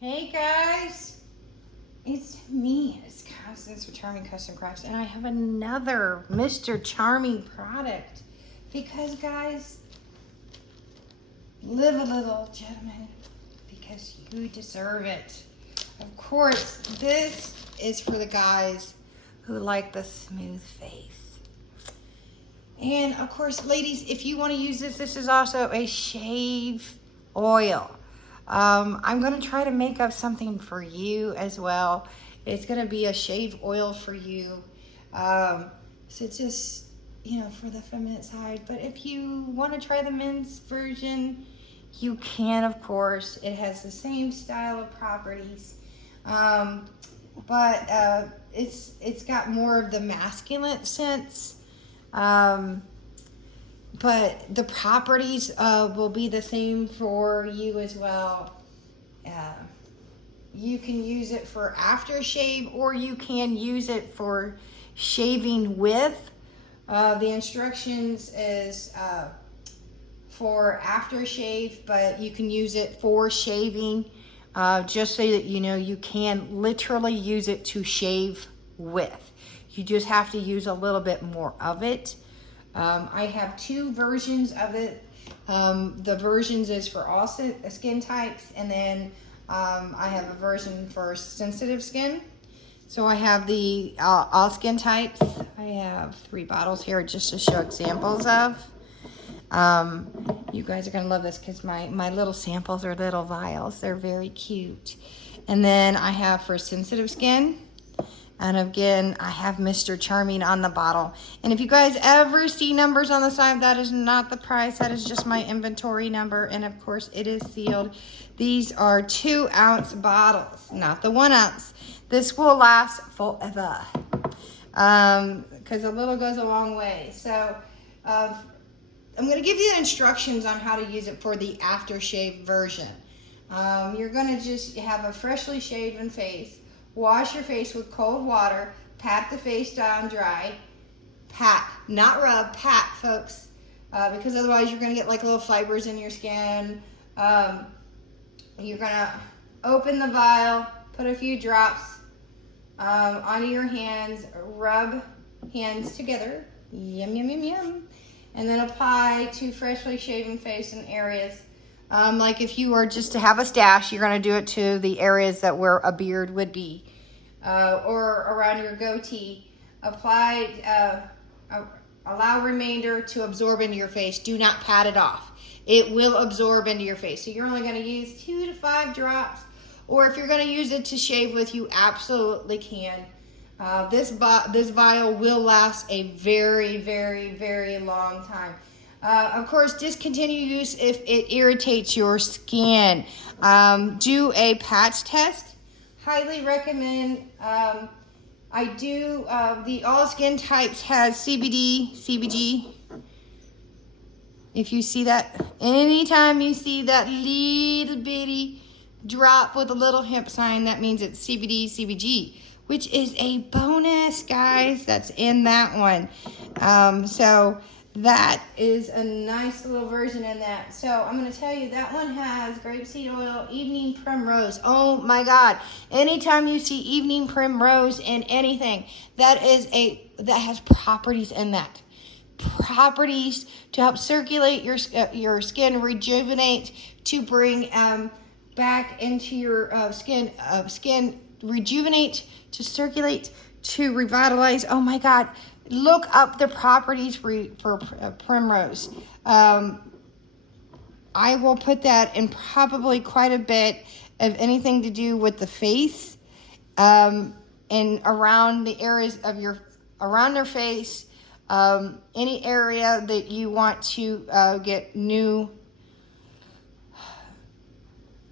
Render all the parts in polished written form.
Hey guys, it's me, it's Constance with Charming Custom Crafts, and I have another Mr. Charming product because guys, live a little, gentlemen, because you deserve it. Of course, this is for the guys who like the smooth face. And of course, ladies, if you want to use this, this is also a shave oil. I'm going to try to make up something for you as well. It's going to be a shave oil for you. So just, for the feminine side. But if you want to try the men's version, you can, of course. It has the same style of properties. But it's got more of the masculine sense. But the properties will be the same for you as well. You can use it for aftershave, or you can use it for shaving with. The instructions is for aftershave, but you can use it for shaving, just so that you can literally use it to shave with. You just have to use a little bit more of it. I have two versions of it. The versions is for all skin types, and then I have a version for sensitive skin. So I have the all skin types. I have 3 bottles here just to show examples of. You guys are gonna love this because my little samples are little vials. They're very cute. And then I have for sensitive skin. And again, I have Mr. Charming on the bottle. And if you guys ever see numbers on the side, that is not the price. That is just my inventory number. And of course, it is sealed. These are 2-ounce bottles, not the 1 ounce. This will last forever. Because a little goes a long way. So I'm going to give you the instructions on how to use it for the aftershave version. You're going to just have a freshly shaven face. Wash your face with cold water. Pat the face down dry. Pat, not rub, pat, folks. Because otherwise you're going to get like little fibers in your skin. You're going to open the vial, put a few drops onto your hands. Rub hands together. Yum, yum, yum, yum. And then apply to freshly shaven face in areas. Like if you were just to have a stash, you're going to do it to the areas that where a beard would be, or around your goatee. Apply, allow remainder to absorb into your face. Do not pat it off. It will absorb into your face. So you're only going to use 2 to 5 drops, or if you're going to use it to shave with, you absolutely can. This vial will last a very, very, very long time. Of course, discontinue use if it irritates your skin. Do a patch test. Highly recommend. I do, the all skin types has CBD, CBG. If you see that, anytime you see that little bitty drop with a little hemp sign, that means it's CBD, CBG, which is a bonus, guys. That's in that one. So that is a nice little version in that. So I'm going to tell you that one has grapeseed oil, evening primrose. Oh my God. Anytime you see evening primrose in anything, that has properties in that. Properties to help circulate your skin, rejuvenate, to bring back into your skin, rejuvenate, to circulate, to revitalize. Oh my God. Look up the properties for primrose. I will put that in probably quite a bit of anything to do with the face, and around the areas of around their face, any area that you want to get new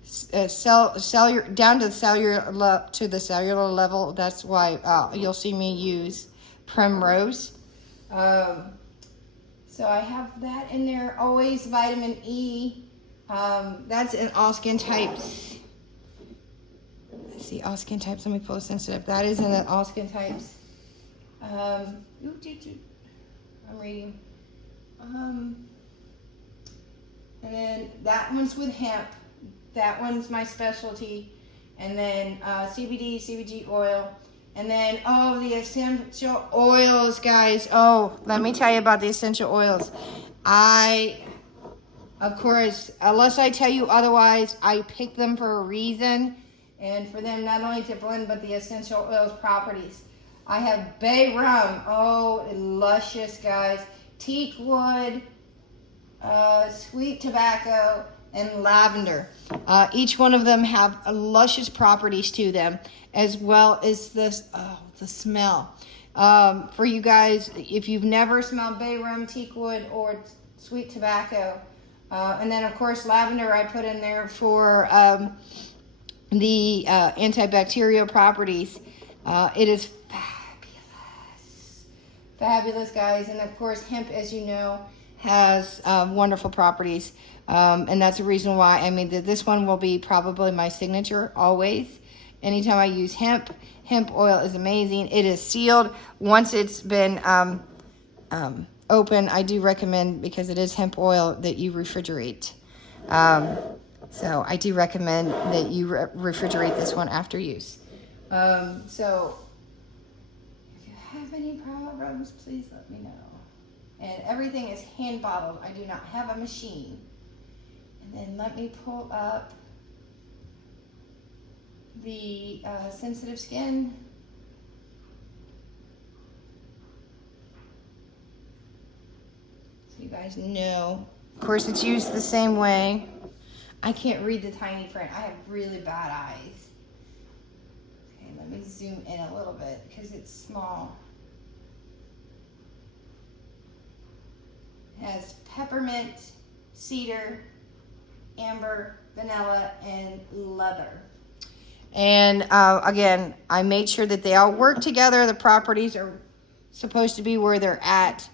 cellular, down to the cellular level. That's why you'll see me use primrose. So I have that in there. Always vitamin E. That's in all skin types. Let's see, all skin types. Let me pull sensitive. That is in the all skin types. I'm reading. And then that one's with hemp. That one's my specialty. and then CBD, CBG oil, and then, oh, the essential oils, guys. Oh, let me tell you about the essential oils. Of course, unless I tell you otherwise, I pick them for a reason, and for them not only to blend, but the essential oils properties. I have bay rum. Oh, luscious, guys. Teak wood, sweet tobacco, and lavender. Each one of them have luscious properties to them, as well as this, the smell. For you guys, if you've never smelled bay rum, teak wood, or sweet tobacco, and then of course lavender I put in there for the antibacterial properties. It is fabulous, guys. And of course hemp, as you know, has wonderful properties, and that's the reason why I made this one will be probably my signature always. Anytime I use hemp oil is amazing. It is sealed. Once it's been open, I do recommend, because it is hemp oil, that you refrigerate. So I do recommend that you refrigerate this one after use. So if you have any problems, please let me know. And everything is hand bottled. I do not have a machine. And then let me pull up the sensitive skin. So you guys know. Of course, it's used the same way. I can't read the tiny print. I have really bad eyes. Okay, let me zoom in a little bit because it's small. It has peppermint, cedar, amber, vanilla, and leather. And again, I made sure that they all work together. The properties are supposed to be where they're at.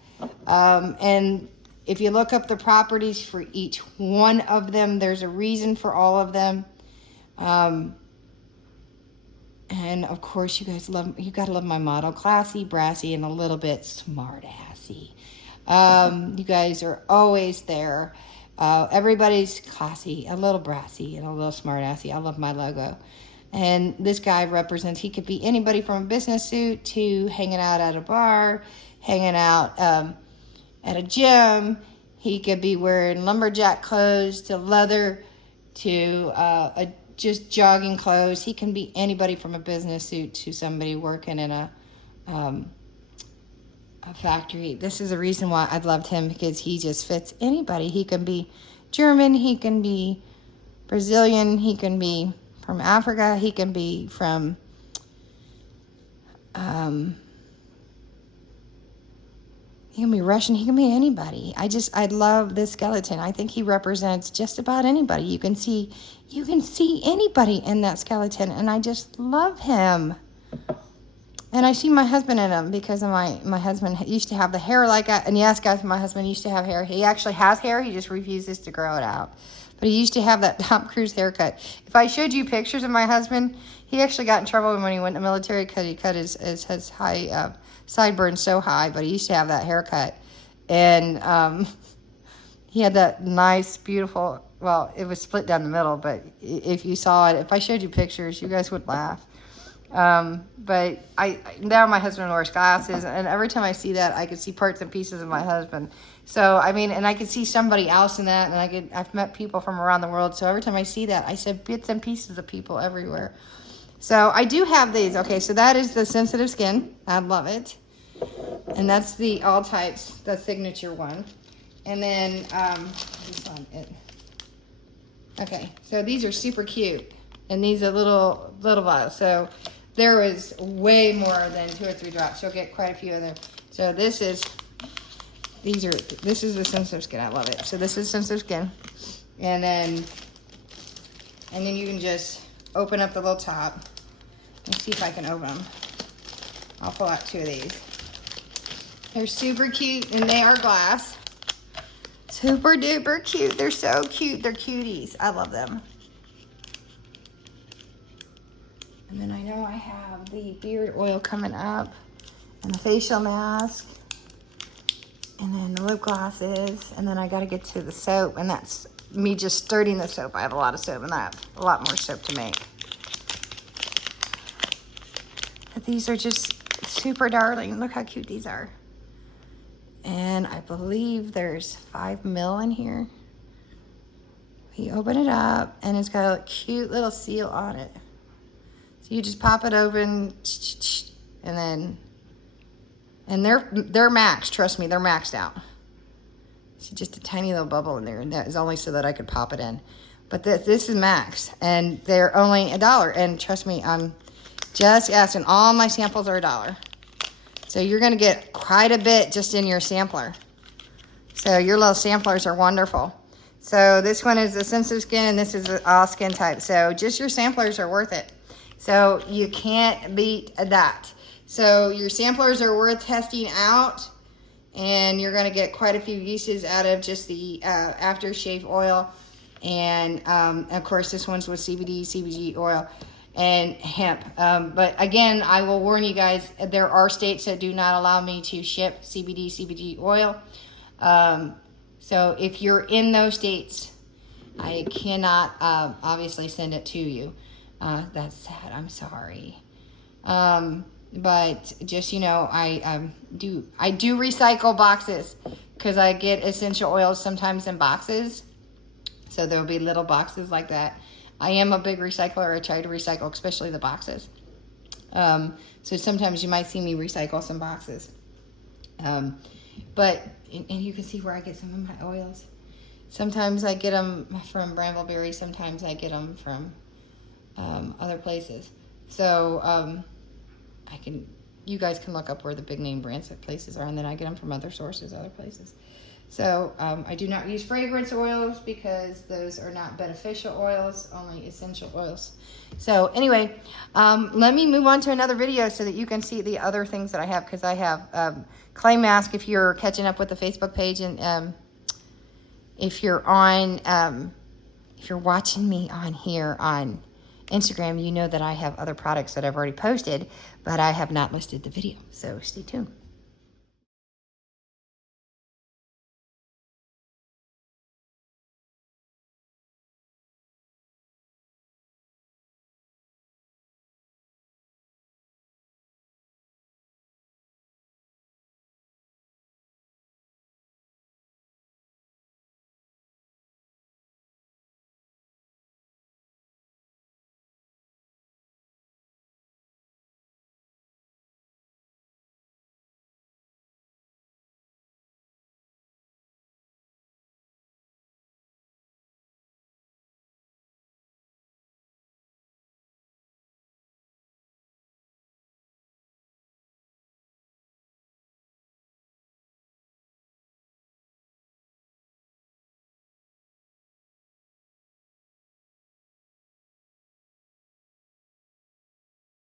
And if you look up the properties for each one of them, there's a reason for all of them. And of course, you gotta love my motto: classy, brassy, and a little bit smart-assy. You guys are always there. Everybody's classy, a little brassy, and a little smart-assy. I love my logo. And this guy represents, he could be anybody from a business suit to hanging out at a bar, hanging out at a gym. He could be wearing lumberjack clothes to leather to just jogging clothes. He can be anybody from a business suit to somebody working in a factory. This is the reason why I loved him, because he just fits anybody. He can be German, he can be Brazilian, he can be from Africa, he can be from he can be Russian, he can be anybody. I love this skeleton. I think he represents just about anybody. You can see anybody in that skeleton, and I just love him. And I see my husband in him, because of my husband used to have the hair like that. And yes, guys, my husband used to have hair. He actually has hair, he just refuses to grow it out. But he used to have that Tom Cruise haircut. If I showed you pictures of my husband, he actually got in trouble when he went in the military because he cut his high sideburns so high. But he used to have that haircut, and he had that nice, beautiful. Well, it was split down the middle, but if you saw it, if I showed you pictures, you guys would laugh. But now my husband wears glasses, and every time I see that, I can see parts and pieces of my husband. So, I mean, and I could see somebody else in that, and I've met people from around the world, so every time I see that, I see bits and pieces of people everywhere. So, I do have these. Okay, so that is the sensitive skin. I love it. And that's the all types, the signature one. And then, this one, okay, so these are super cute, and these are little vials. So, there is way more than 2 or 3 drops. You'll get quite a few of them. So this is the sensitive skin. I love it. So this is sensitive skin. And then you can just open up the little top. Let's see if I can open them. I'll pull out 2 of these. They're super cute, and they are glass. Super duper cute. They're so cute. They're cuties. I love them. And then I know I have the beard oil coming up, and the facial mask, and then the lip glosses, and then I got to get to the soap, and that's me just stirring the soap. I have a lot of soap, and I have a lot more soap to make. But these are just super darling. Look how cute these are. And I believe there's 5 mil in here. You open it up and it's got a cute little seal on it. So you just pop it open and then, and they're maxed. Trust me, they're maxed out. It's just a tiny little bubble in there, and that is only so that I could pop it in. But this is max, and they're only $1. And trust me, I'm just asking. All my samples are $1. So you're going to get quite a bit just in your sampler. So your little samplers are wonderful. So this one is a sensitive skin, and this is all skin type. So just your samplers are worth it. So you can't beat that. So your samplers are worth testing out, and you're going to get quite a few uses out of just the aftershave oil. And of course, this one's with CBD, CBG oil, and hemp. But again, I will warn you guys, there are states that do not allow me to ship CBD, CBG oil. So if you're in those states, I cannot obviously send it to you. That's sad. I'm sorry. But just, you know, I do recycle boxes because I get essential oils sometimes in boxes. So there'll be little boxes like that. I am a big recycler. I try to recycle, especially the boxes. So sometimes you might see me recycle some boxes. But you can see where I get some of my oils. Sometimes I get them from Brambleberry. Sometimes I get them from other places. So you guys can look up where the big name brands at places are, and then I get them from other sources, other places. So I do not use fragrance oils because those are not beneficial oils, only essential oils. So anyway, let me move on to another video so that you can see the other things that I have, because I have clay mask. If you're catching up with the Facebook page, and if you're on, if you're watching me on here on Instagram, you know that I have other products that I've already posted, but I have not listed the video. So stay tuned.